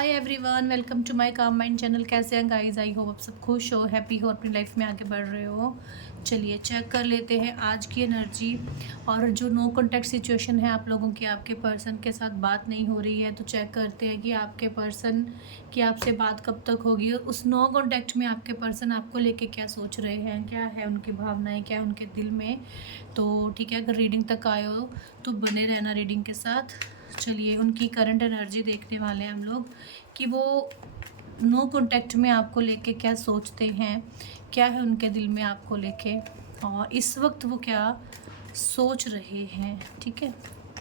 Hi everyone, welcome to my calm mind channel. कैसे हैं guys? I hope आप सब खुश हो, हैप्पी हो, अपनी लाइफ में आगे बढ़ रहे हो। चलिए चेक कर लेते हैं आज की एनर्जी। और जो नो कांटेक्ट सिचुएशन है आप लोगों की, आपके पर्सन के साथ बात नहीं हो रही है, तो चेक करते हैं कि आपके पर्सन की आपसे बात कब तक होगी। और उस नो कांटेक्ट में आपके पर्सन आपको लेके क्या सोच रहे हैं, क्या है उनकी भावनाएं, क्या है उनके दिल में। तो ठीक है, अगर रीडिंग तक आए हो तो बने रहना रीडिंग के साथ। चलिए उनकी करंट एनर्जी देखने वाले हैं हम लोग कि वो नो कांटेक्ट में आपको लेके क्या सोचते हैं, क्या है उनके दिल में आपको लेके, और इस वक्त वो क्या सोच रहे हैं। ठीक है,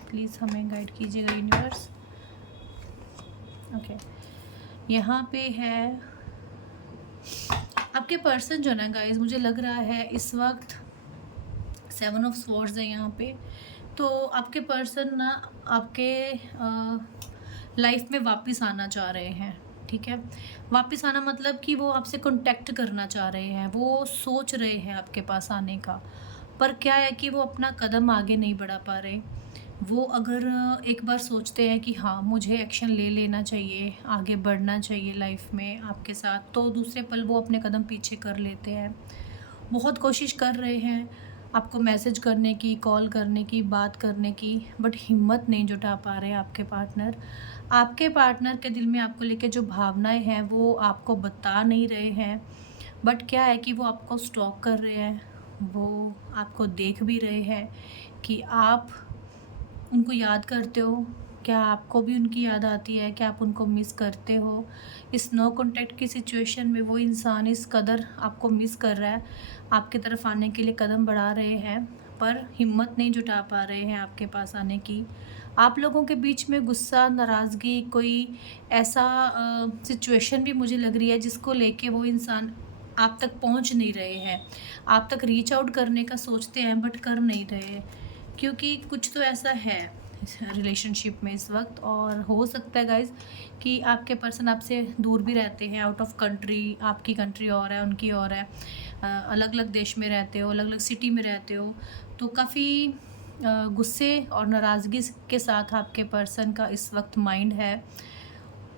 प्लीज़ हमें गाइड कीजिएगा यूनिवर्स। ओके, यहाँ पे है आपके पर्सन जो ना गाइस, मुझे लग रहा है इस वक्त 7 ऑफ स्वॉर्ड्स है यहाँ पे। तो आपके पर्सन ना आपके लाइफ में वापस आना चाह रहे हैं। ठीक है, वापस आना मतलब कि वो आपसे कांटेक्ट करना चाह रहे हैं, वो सोच रहे हैं आपके पास आने का। पर क्या है कि वो अपना कदम आगे नहीं बढ़ा पा रहे। वो अगर एक बार सोचते हैं कि हाँ मुझे एक्शन ले लेना चाहिए, आगे बढ़ना चाहिए लाइफ में आपके साथ, तो दूसरे पल वो अपने कदम पीछे कर लेते हैं। बहुत कोशिश कर रहे हैं आपको मैसेज करने की, कॉल करने की, बात करने की, बट हिम्मत नहीं जुटा पा रहे आपके पार्टनर। आपके पार्टनर के दिल में आपको लेके जो भावनाएं हैं वो आपको बता नहीं रहे हैं। बट क्या है कि वो आपको स्टॉक कर रहे हैं, वो आपको देख भी रहे हैं कि आप उनको याद करते हो। क्या आपको भी उनकी याद आती है? क्या आप उनको मिस करते हो? इस नो कॉन्टैक्ट की सिचुएशन में वो इंसान इस कदर आपको मिस कर रहा है, आपकी तरफ आने के लिए कदम बढ़ा रहे हैं, पर हिम्मत नहीं जुटा पा रहे हैं आपके पास आने की। आप लोगों के बीच में गुस्सा, नाराज़गी, कोई ऐसा सिचुएशन भी मुझे लग रही है जिसको लेके वो इंसान आप तक पहुंच नहीं रहे हैं। आप तक रीच आउट करने का सोचते हैं बट कर नहीं रहे, क्योंकि कुछ तो ऐसा है रिलेशनशिप में इस वक्त। और हो सकता है गाइज कि आपके पर्सन आपसे दूर भी रहते हैं, आउट ऑफ कंट्री, आपकी कंट्री और है उनकी और है, अलग अलग देश में रहते हो, अलग अलग सिटी में रहते हो। तो काफ़ी गुस्से और नाराज़गी के साथ आपके पर्सन का इस वक्त माइंड है।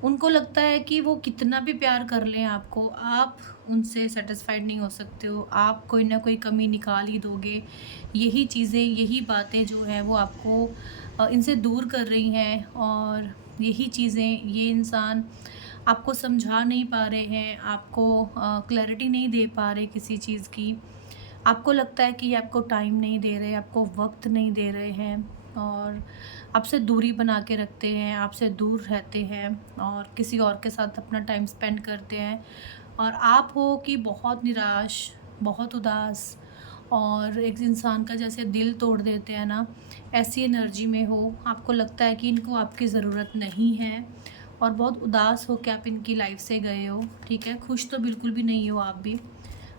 उनको लगता है कि वो कितना भी प्यार कर लें आपको, आप उनसे सेटिस्फाइड नहीं हो सकते हो, आप कोई ना कोई कमी निकाल ही दोगे। यही चीज़ें, यही बातें जो हैं वो आपको इनसे दूर कर रही हैं। और यही चीज़ें, ये इंसान आपको समझा नहीं पा रहे हैं, आपको क्लैरिटी नहीं दे पा रहे किसी चीज़ की। आपको लगता है कि ये आपको टाइम नहीं दे रहे, आपको वक्त नहीं दे रहे हैं, और आपसे दूरी बना के रखते हैं, आपसे दूर रहते हैं और किसी और के साथ अपना टाइम स्पेंड करते हैं। और आप हो कि बहुत निराश, बहुत उदास, और एक इंसान का जैसे दिल तोड़ देते हैं ना, ऐसी एनर्जी में हो। आपको लगता है कि इनको आपकी ज़रूरत नहीं है, और बहुत उदास हो कि आप इनकी लाइफ से गए हो। ठीक है, खुश तो बिल्कुल भी नहीं हो आप भी,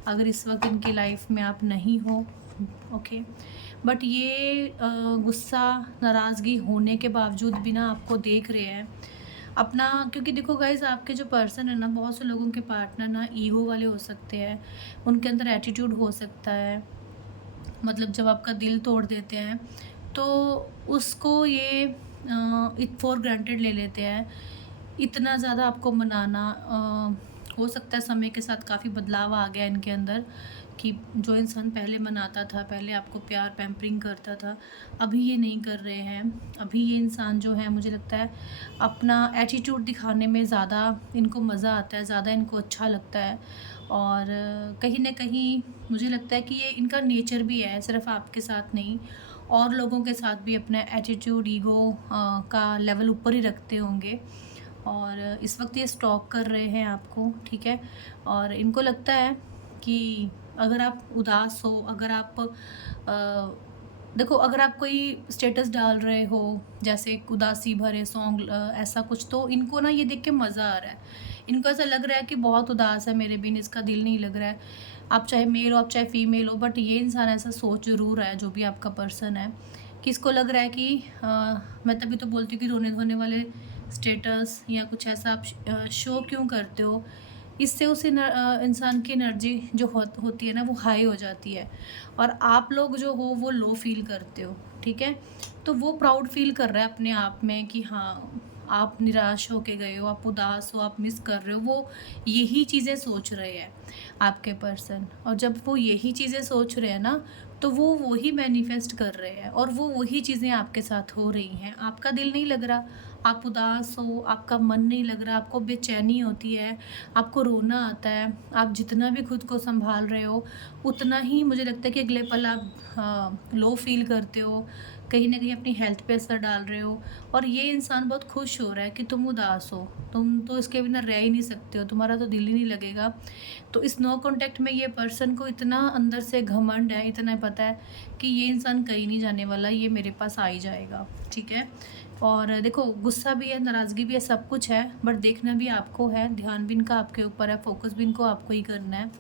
अगर इस वक्त इनकी लाइफ में आप नहीं हो। ओके, बट ये गुस्सा, नाराज़गी होने के बावजूद भी ना आपको देख रहे हैं अपना। क्योंकि देखो गाइज, आपके जो पर्सन है ना, बहुत से लोगों के पार्टनर ना ईगो वाले हो सकते हैं, उनके अंदर एटीट्यूड हो सकता है। मतलब जब आपका दिल तोड़ देते हैं तो उसको ये इट फॉर ग्रांटेड ले लेते हैं। इतना ज़्यादा आपको मनाना, हो सकता है समय के साथ काफ़ी बदलाव आ गया इनके अंदर, कि जो इंसान पहले मनाता था, पहले आपको प्यार पैम्परिंग करता था, अभी ये नहीं कर रहे हैं। अभी ये इंसान जो है, मुझे लगता है अपना एटीट्यूड दिखाने में ज़्यादा इनको मज़ा आता है, ज़्यादा इनको अच्छा लगता है। और कहीं न कहीं मुझे लगता है कि ये इनका नेचर भी है, सिर्फ़ आपके साथ नहीं, और लोगों के साथ भी अपना एटीट्यूड, ईगो का लेवल ऊपर ही रखते होंगे। और इस वक्त ये स्टॉक कर रहे हैं आपको। ठीक है, और इनको लगता है कि अगर आप उदास हो, अगर आप देखो, अगर आप कोई स्टेटस डाल रहे हो जैसे उदासी भरे सॉन्ग, ऐसा कुछ, तो इनको ना ये देख के मज़ा आ रहा है। इनको ऐसा लग रहा है कि बहुत उदास है मेरे बिन, इसका दिल नहीं लग रहा है। आप चाहे मेल हो, आप चाहे फीमेल हो, बट ये इंसान ऐसा सोच ज़रूर रहा है, जो भी आपका पर्सन है, कि इसको लग रहा है कि मैं तभी तो बोलती हूँ कि रोने धोने वाले स्टेटस या कुछ ऐसा आप शो क्यों करते हो। इससे उस इंसान की एनर्जी जो होती है ना, वो हाई हो जाती है, और आप लोग जो हो वो लो फील करते हो। ठीक है, तो वो प्राउड फील कर रहा है अपने आप में कि हाँ, आप निराश होके गए हो, आप उदास हो, आप मिस कर रहे हो, वो यही चीज़ें सोच रहे हैं आपके पर्सन। और जब वो यही चीज़ें सोच रहे हैं ना, तो वो वही मैनिफेस्ट कर रहे हैं और वो वही चीज़ें आपके साथ हो रही हैं। आपका दिल नहीं लग रहा, आप उदास हो, आपका मन नहीं लग रहा, आपको बेचैनी होती है, आपको रोना आता है, आप जितना भी खुद को सँभाल रहे हो, उतना ही मुझे लगता है कि अगले पल आप लो फ़ील करते हो, कहीं न कहीं अपनी हेल्थ पे असर डाल रहे हो। और ये इंसान बहुत खुश हो रहा है कि तुम उदास हो, तुम तो इसके बिना रह ही नहीं सकते हो, तुम्हारा तो दिल ही नहीं लगेगा। तो इस नो कॉन्टैक्ट में ये पर्सन को इतना अंदर से घमंड है, इतना पता है कि ये इंसान कहीं नहीं जाने वाला, ये मेरे पास आ ही जाएगा, ठीक है? और देखो, गुस्सा भी है, नाराज़गी भी है, सब कुछ है, बट देखना भी आपको है, ध्यान भी इनका आपके ऊपर है, फ़ोकस भी इनको आपको ही करना है।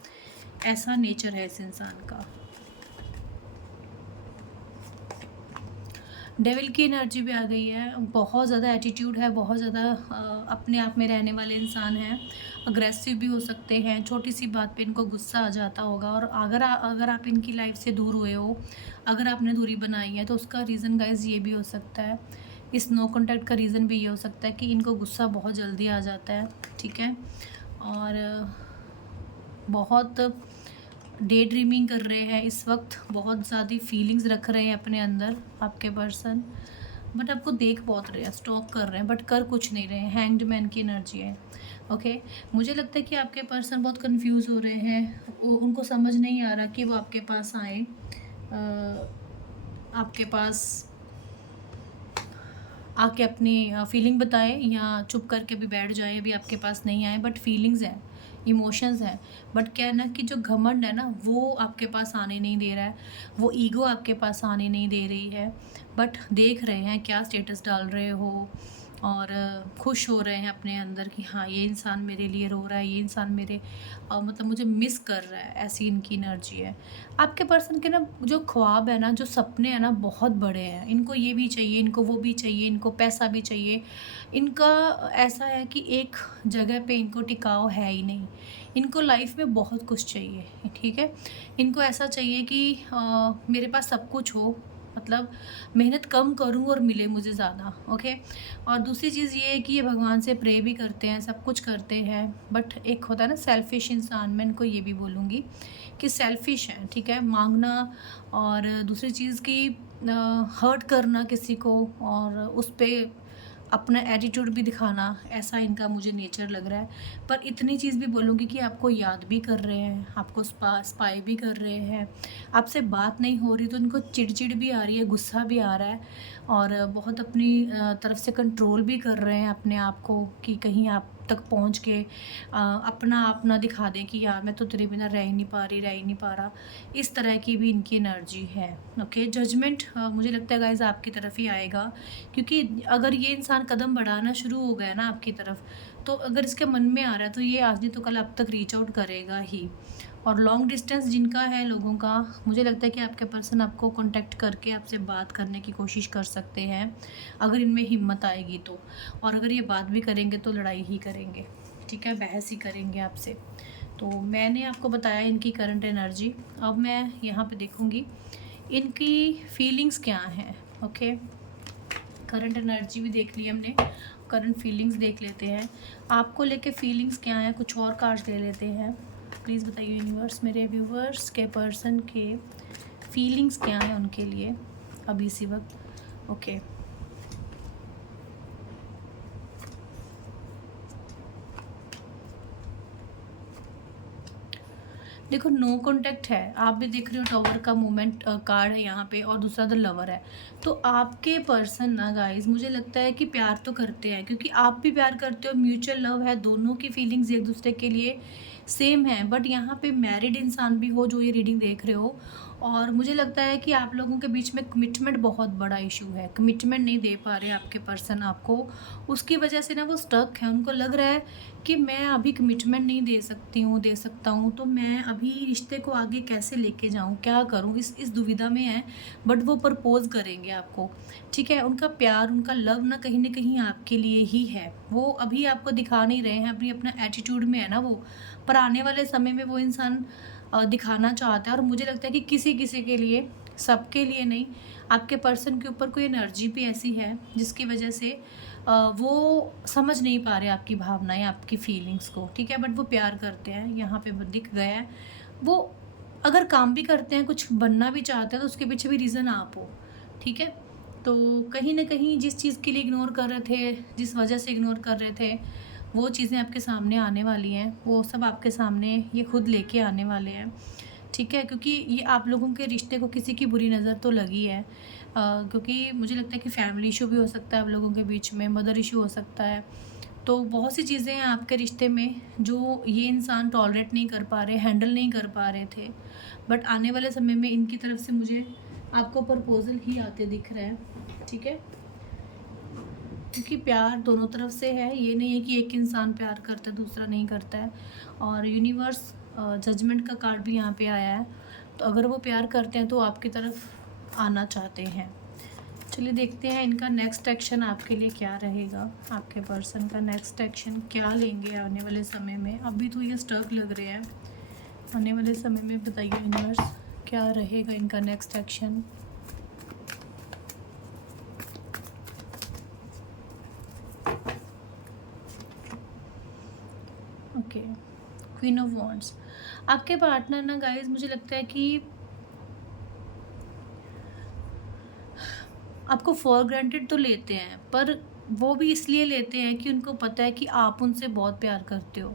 ऐसा नेचर है इस इंसान का। डेविल की एनर्जी भी आ गई है, बहुत ज़्यादा एटीट्यूड है, बहुत ज़्यादा अपने आप में रहने वाले इंसान हैं, अग्रेसिव भी हो सकते हैं, छोटी-सी बात पे इनको गुस्सा आ जाता होगा। और अगर आप इनकी लाइफ़ से दूर हुए हो, अगर आपने दूरी बनाई है, तो उसका रीज़न गाइज़ ये भी हो सकता है, इस नो कॉन्टैक्ट का रीज़न भी ये हो सकता है कि इनको गुस्सा बहुत जल्दी आ जाता है, ठीक है? और बहुत डे ड्रीमिंग कर रहे हैं इस वक्त, बहुत ज़्यादा फीलिंग्स रख रहे हैं अपने अंदर आपके पर्सन, बट आपको देख बहुत रहे हैं, स्टॉक कर रहे हैं, बट कर कुछ नहीं रहे हैं। हैंग्ड मैन की एनर्जी है, ओके। मुझे लगता है कि आपके पर्सन बहुत कंफ्यूज हो रहे हैं, उनको समझ नहीं आ रहा कि वो आपके पास आए, आपके पास आके अपनी फीलिंग बताएं या चुप करके भी बैठ जाए, अभी आपके पास नहीं आए, बट फीलिंग्स हैं, इमोशंस हैं। बट क्या है ना कि जो घमंड है ना, वो आपके पास आने नहीं दे रहा है, वो ईगो आपके पास आने नहीं दे रही है। बट देख रहे हैं क्या स्टेटस डाल रहे हो, और खुश हो रहे हैं अपने अंदर कि हाँ, ये इंसान मेरे लिए रो रहा है, ये इंसान मेरे मतलब मुझे मिस कर रहा है, ऐसी इनकी एनर्जी है। आपके पर्सन के ना जो ख्वाब है ना, जो सपने हैं ना, बहुत बड़े हैं। इनको ये भी चाहिए, इनको वो भी चाहिए, इनको पैसा भी चाहिए। इनका ऐसा है कि एक जगह पे इनको टिकाव है ही नहीं। इनको लाइफ में बहुत कुछ चाहिए, ठीक है? इनको ऐसा चाहिए कि मेरे पास सब कुछ हो, मतलब मेहनत कम करूँ और मिले मुझे ज़्यादा, ओके? और दूसरी चीज़ ये है कि ये भगवान से प्रे भी करते हैं, सब कुछ करते हैं, बट एक होता है ना सेल्फिश इंसान, मैं इनको ये भी बोलूँगी कि सेल्फिश हैं, ठीक है? माँगना, और दूसरी चीज़ कि हर्ट करना किसी को, और उस पे अपना एटीट्यूड भी दिखाना, ऐसा इनका मुझे नेचर लग रहा है। पर इतनी चीज़ भी बोलूँगी कि आपको याद भी कर रहे हैं, आपको स्पाई भी कर रहे हैं, आपसे बात नहीं हो रही तो इनको चिड़ भी आ रही है, गुस्सा भी आ रहा है, और बहुत अपनी तरफ से कंट्रोल भी कर रहे हैं अपने आप को कि कहीं आप तक पहुँच के अपना आप ना दिखा दें कि यार मैं तो तेरे बिना रह ही नहीं पा रही, रह ही नहीं पा रहा। इस तरह की भी इनकी एनर्जी है, ओके। जजमेंट मुझे लगता है गाइज़ आपकी तरफ ही आएगा, क्योंकि अगर ये इंसान कदम बढ़ाना शुरू हो गया ना आपकी तरफ, तो अगर इसके मन में आ रहा है तो ये आज नहीं तो कल आप तक रीच आउट करेगा ही। और लॉन्ग डिस्टेंस जिनका है लोगों का, मुझे लगता है कि आपके पर्सन आपको कांटेक्ट करके आपसे बात करने की कोशिश कर सकते हैं, अगर इनमें हिम्मत आएगी तो। और अगर ये बात भी करेंगे तो लड़ाई ही करेंगे, ठीक है? बहस ही करेंगे आपसे। तो मैंने आपको बताया इनकी करंट एनर्जी। अब मैं यहाँ पे देखूँगी इनकी फीलिंग्स क्या हैं, ओके। करंट एनर्जी भी देख ली हमने, करंट फीलिंग्स देख लेते हैं। आपको लेके फीलिंग्स क्या हैं, कुछ और कार्ड्स ले लेते हैं। प्लीज़ बताइए यूनिवर्स, मेरे व्यूवर्स के पर्सन के फीलिंग्स क्या हैं उनके लिए अभी इसी वक्त, ओके। देखो, नो कॉन्टैक्ट है, आप भी देख रहे हो, टावर का मूवमेंट कार्ड है यहाँ पे, और दूसरा द लवर है। तो आपके पर्सन ना गाइज, मुझे लगता है कि प्यार तो करते हैं, क्योंकि आप भी प्यार करते हो, म्यूचुअल लव है, दोनों की फीलिंग्स एक दूसरे के लिए सेम है। बट यहाँ पे मैरिड इंसान भी हो जो ये रीडिंग देख रहे हो, और मुझे लगता है कि आप लोगों के बीच में कमिटमेंट बहुत बड़ा इशू है, कमिटमेंट नहीं दे पा रहे आपके पर्सन आपको, उसकी वजह से ना वो स्टक है। उनको लग रहा है कि मैं अभी कमिटमेंट नहीं दे सकती हूँ, दे सकता हूँ, तो मैं अभी रिश्ते को आगे कैसे लेके जाऊँ, क्या करूँ, इस दुविधा में है। बट वो प्रपोज करेंगे आपको, ठीक है? उनका प्यार, उनका लव ना कहीं आपके लिए ही है। वो अभी आपको दिखा नहीं रहे हैं, अभी अपना एटीट्यूड में है ना वो, पर आने वाले समय में वो इंसान दिखाना चाहता है। और मुझे लगता है कि किसी किसी के लिए सबके लिए नहीं, आपके पर्सन के ऊपर कोई एनर्जी भी ऐसी है जिसकी वजह से वो समझ नहीं पा रहे आपकी भावनाएं, आपकी फीलिंग्स को, ठीक है, बट वो प्यार करते हैं, यहाँ पे दिख गया है। वो अगर काम भी करते हैं, कुछ बनना भी चाहते हैं, तो उसके पीछे भी रीज़न आप हो, ठीक है। तो कहीं ना कहीं जिस चीज़ के लिए इग्नोर कर रहे थे, जिस वजह से इग्नोर कर रहे थे, वो चीज़ें आपके सामने आने वाली हैं, वो सब आपके सामने ये खुद लेके आने वाले हैं, ठीक है। क्योंकि ये आप लोगों के रिश्ते को किसी की बुरी नज़र तो लगी है, क्योंकि मुझे लगता है कि फैमिली इशू भी हो सकता है आप लोगों के बीच में, मदर इशू हो सकता है। तो बहुत सी चीज़ें हैं आपके रिश्ते में जो ये इंसान टॉलरेट नहीं कर पा रहे, हैंडल नहीं कर पा रहे थे, बट आने वाले समय में इनकी तरफ से मुझे आपको प्रपोजल ही आते दिख रहा है, ठीक है। क्योंकि प्यार दोनों तरफ से है, ये नहीं है कि एक इंसान प्यार करता है दूसरा नहीं करता है। और यूनिवर्स जजमेंट का कार्ड भी यहाँ पे आया है, तो अगर वो प्यार करते हैं तो आपकी तरफ आना चाहते हैं। चलिए देखते हैं इनका नेक्स्ट एक्शन आपके लिए क्या रहेगा, आपके पर्सन का नेक्स्ट एक्शन क्या लेंगे आने वाले समय में। अभी तो ये स्टक लग रहे हैं, आने वाले समय में बताइए यूनिवर्स क्या रहेगा इनका next action. Okay, queen of wands. आपके पार्टनर ना गाइस, मुझे लगता है कि आपको फॉर ग्रांटेड तो लेते हैं, पर वो भी इसलिए लेते हैं कि उनको पता है कि आप उनसे बहुत प्यार करते हो,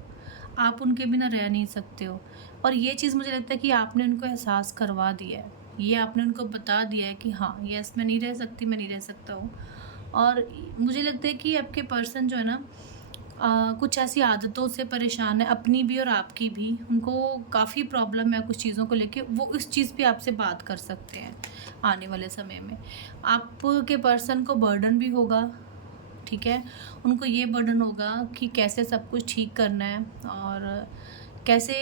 आप उनके बिना रह नहीं सकते हो। और ये चीज़ मुझे लगता है कि आपने उनको एहसास करवा दिया है, ये आपने उनको बता दिया है कि हाँ यस मैं नहीं रह सकती, मैं नहीं रह सकता हूँ। और मुझे लगता है कि आपके पर्सन जो है ना, कुछ ऐसी आदतों से परेशान है, अपनी भी और आपकी भी। उनको काफ़ी प्रॉब्लम है कुछ चीज़ों को लेके, वो इस चीज़ पे आपसे बात कर सकते हैं आने वाले समय में। आपके पर्सन को बर्डन भी होगा, ठीक है। उनको ये बर्डन होगा कि कैसे सब कुछ ठीक करना है और कैसे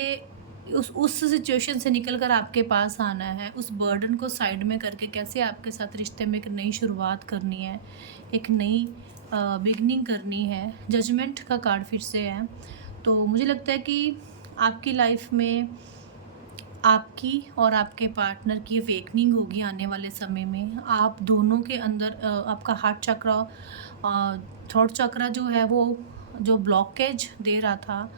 उस सिचुएशन से निकल कर आपके पास आना है, उस बर्डन को साइड में करके कैसे आपके साथ रिश्ते में एक नई शुरुआत करनी है, एक नई बिगनिंग करनी है। जजमेंट का कार्ड फिर से है। तो मुझे लगता है कि आपकी लाइफ में आपकी और आपके पार्टनर की अवेकनिंग होगी आने वाले समय में। आप दोनों के अंदर आपका हार्ट चक्रा, थ्रोट चक्रा जो है, वो जो ब्लॉकेज दे रहा था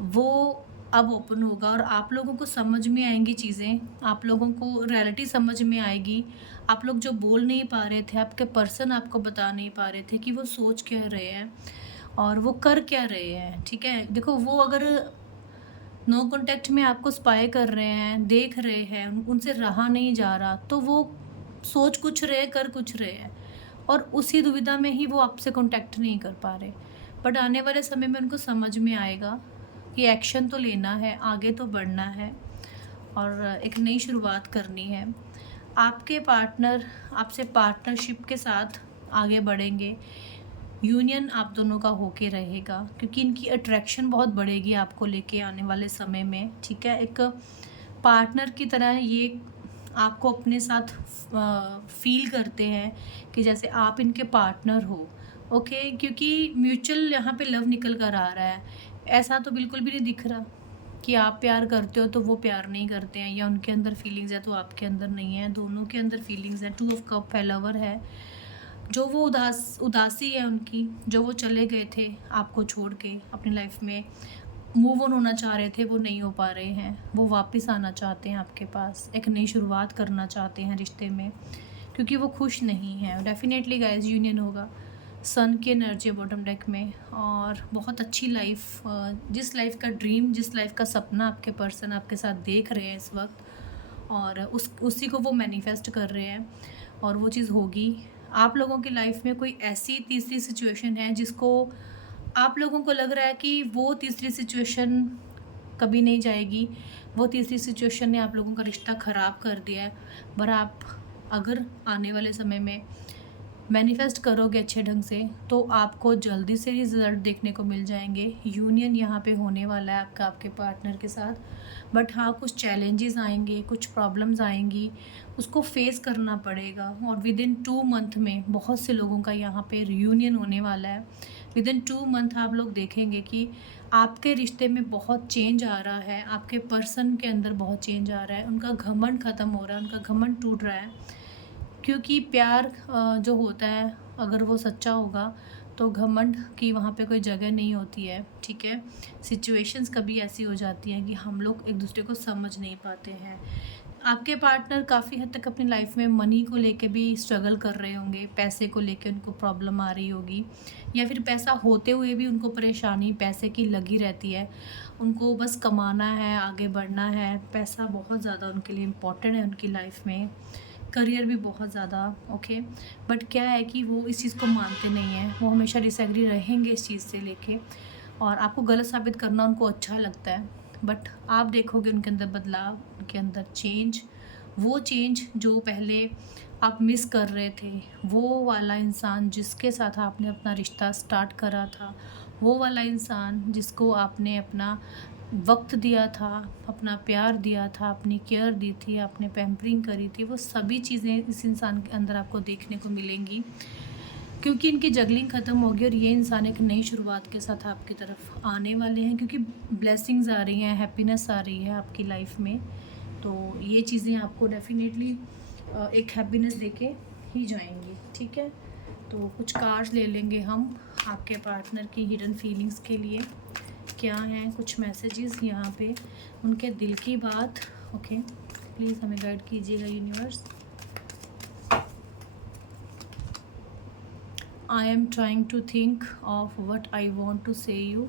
वो अब ओपन होगा और आप लोगों को समझ में आएंगी चीज़ें, आप लोगों को रियलिटी समझ में आएगी। आप लोग जो बोल नहीं पा रहे थे, आपके पर्सन आपको बता नहीं पा रहे थे कि वो सोच क्या रहे हैं और वो कर क्या रहे हैं, ठीक है। देखो, वो अगर नो कांटेक्ट में आपको स्पाई कर रहे हैं, देख रहे हैं, उनसे रहा नहीं जा रहा, तो वो सोच कुछ रहे, कर कुछ रहे हैं और उसी दुविधा में ही वो आपसे कांटेक्ट नहीं कर पा रहे। बट आने वाले समय में उनको समझ में आएगा कि एक्शन तो लेना है, आगे तो बढ़ना है और एक नई शुरुआत करनी है। आपके पार्टनर आपसे पार्टनरशिप के साथ आगे बढ़ेंगे, यूनियन आप दोनों का होके रहेगा क्योंकि इनकी अट्रैक्शन बहुत बढ़ेगी आपको लेके आने वाले समय में, ठीक है। एक पार्टनर की तरह ये आपको अपने साथ फील करते हैं कि जैसे आप इनके पार्टनर हो, ओके। क्योंकि म्यूचुअल यहाँ पे लव निकल कर आ रहा है, ऐसा तो बिल्कुल भी नहीं दिख रहा कि आप प्यार करते हो तो वो प्यार नहीं करते हैं, या उनके अंदर फीलिंग्स है तो आपके अंदर नहीं है। दोनों के अंदर फीलिंग्स है। 2 ऑफ कप है, लवर है, जो वो उदासी है उनकी, जो वो चले गए थे आपको छोड़ के, अपनी लाइफ में मूव ऑन होना चाह रहे थे, वो नहीं हो पा रहे हैं, वो वापस आना चाहते हैं आपके पास, एक नई शुरुआत करना चाहते हैं रिश्ते में क्योंकि वो खुश नहीं है। डेफिनेटली गाइस यूनियन होगा। सन की एनर्जी बॉटम डेक में और बहुत अच्छी लाइफ, जिस लाइफ का ड्रीम, जिस लाइफ का सपना आपके पर्सन आपके साथ देख रहे हैं इस वक्त, और उसी को वो मैनिफेस्ट कर रहे हैं और वो चीज़ होगी। आप लोगों की लाइफ में कोई ऐसी तीसरी सिचुएशन है जिसको आप लोगों को लग रहा है कि वो तीसरी सिचुएशन कभी नहीं जाएगी, वो तीसरी सिचुएशन ने आप लोगों का रिश्ता ख़राब कर दिया है। पर आप अगर आने वाले समय में मैनिफेस्ट करोगे अच्छे ढंग से तो आपको जल्दी से रिजल्ट देखने को मिल जाएंगे। यूनियन यहाँ पे होने वाला है आपका आपके पार्टनर के साथ। बट हाँ, कुछ चैलेंजेस आएंगे, कुछ प्रॉब्लम्स आएंगी, उसको फेस करना पड़ेगा और विद इन 2 मंथ में बहुत से लोगों का यहाँ पे रियूनियन होने वाला है। विदिन 2 मंथ आप लोग देखेंगे कि आपके रिश्ते में बहुत चेंज आ रहा है, आपके पर्सन के अंदर बहुत चेंज आ रहा है, उनका घमंड ख़त्म हो रहा है, उनका घमंड टूट रहा है। क्योंकि प्यार जो होता है अगर वो सच्चा होगा तो घमंड की वहाँ पे कोई जगह नहीं होती है, ठीक है। सिचुएशंस कभी ऐसी हो जाती हैं कि हम लोग एक दूसरे को समझ नहीं पाते हैं। आपके पार्टनर काफ़ी हद तक अपनी लाइफ में मनी को लेके भी स्ट्रगल कर रहे होंगे, पैसे को लेके उनको प्रॉब्लम आ रही होगी, या फिर पैसा होते हुए भी उनको परेशानी पैसे की लगी रहती है। उनको बस कमाना है, आगे बढ़ना है, पैसा बहुत ज़्यादा उनके लिए इम्पोर्टेंट है उनकी लाइफ में, करियर भी बहुत ज़्यादा, ओके। बट क्या है कि वो इस चीज़ को मानते नहीं हैं, वो हमेशा डिसएग्री रहेंगे इस चीज़ से लेके, और आपको गलत साबित करना उनको अच्छा लगता है। बट आप देखोगे उनके अंदर बदलाव, उनके अंदर चेंज, वो चेंज जो पहले आप मिस कर रहे थे, वो वाला इंसान जिसके साथ आपने अपना रिश्ता स्टार्ट करा था, वो वाला इंसान जिसको आपने अपना वक्त दिया था, अपना प्यार दिया था, अपनी केयर दी थी, आपने पैम्परिंग करी थी, वो सभी चीज़ें इस इंसान के अंदर आपको देखने को मिलेंगी। क्योंकि इनकी जगलिंग ख़त्म होगी और ये इंसान एक नई शुरुआत के साथ आपकी तरफ आने वाले हैं, क्योंकि ब्लेसिंग्स आ रही हैं, हैप्पीनेस आ रही है आपकी लाइफ में। तो ये चीज़ें आपको डेफिनेटली एक हैप्पीनेस देके ही जाएंगी, ठीक है। तो कुछ कार्ड्स ले लेंगे हम आपके पार्टनर की हिडन फीलिंग्स के लिए, क्या हैं कुछ मैसेजेस यहाँ पे, उनके दिल की बात, ओके। प्लीज़ हमें गाइड कीजिएगा universe. I am trying to think of what I want to say you.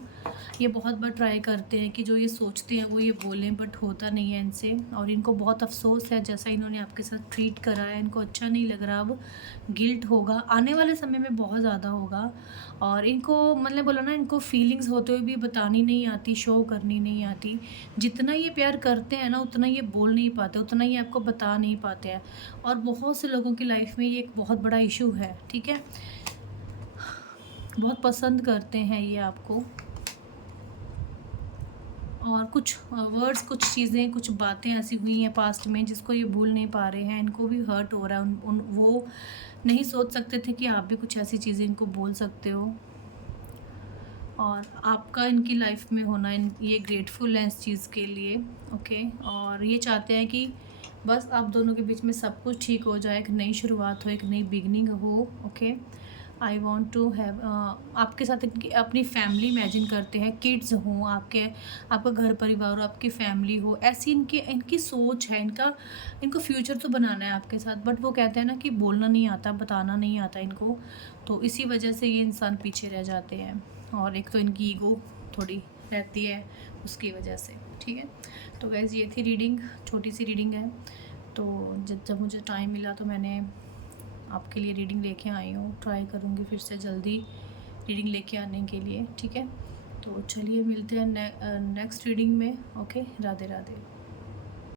ये बहुत बार ट्राई करते हैं कि जो ये सोचते हैं वो ये बोलें, बट होता नहीं है इनसे, और इनको बहुत अफसोस है जैसा इन्होंने आपके साथ ट्रीट करा है, इनको अच्छा नहीं लग रहा। अब गिल्ट होगा आने वाले समय में, बहुत ज़्यादा होगा। और इनको मतलब बोला ना, इनको फीलिंग्स होते हुए भी बतानी नहीं आती, शो करनी नहीं आती। जितना ये प्यार करते हैं ना उतना ये बोल नहीं पाते, उतना ये आपको बता नहीं पाते हैं। और बहुत से लोगों की लाइफ में ये एक बहुत बड़ा इशू है, ठीक है। बहुत पसंद करते हैं ये आपको, और कुछ वर्ड्स, कुछ चीज़ें, कुछ बातें ऐसी हुई हैं पास्ट में जिसको ये भूल नहीं पा रहे हैं। इनको भी हर्ट हो रहा है, वो नहीं सोच सकते थे कि आप भी कुछ ऐसी चीज़ें इनको बोल सकते हो। और आपका इनकी लाइफ में होना, ये ग्रेटफुल है इस चीज़ के लिए, ओके। और ये चाहते हैं कि बस आप दोनों के बीच में सब कुछ ठीक हो जाए, एक नई शुरुआत हो, एक नई बिगनिंग हो, okay. I want to have, आपके साथ इनकी अपनी फैमिली इमेजिन करते हैं, किड्स हों आपके, आपका घर परिवार हो, आपकी फैमिली हो, ऐसी इनकी सोच है। इनको फ्यूचर तो बनाना है आपके साथ, बट वो कहते हैं ना कि बोलना नहीं आता, बताना नहीं आता इनको, तो इसी वजह से ये इंसान पीछे रह जाते हैं। और एक तो इनकी ईगो थोड़ी रहती है उसकी वजह से, ठीक है। तो वैसे ये थी रीडिंग, छोटी सी रीडिंग है। तो जब मुझे टाइम मिला तो मैंने आपके लिए रीडिंग लेके आई हूँ, ट्राई करूँगी फिर से जल्दी रीडिंग लेके आने के लिए, ठीक है। तो चलिए मिलते हैं नेक्स्ट रीडिंग में, ओके। राधे राधे।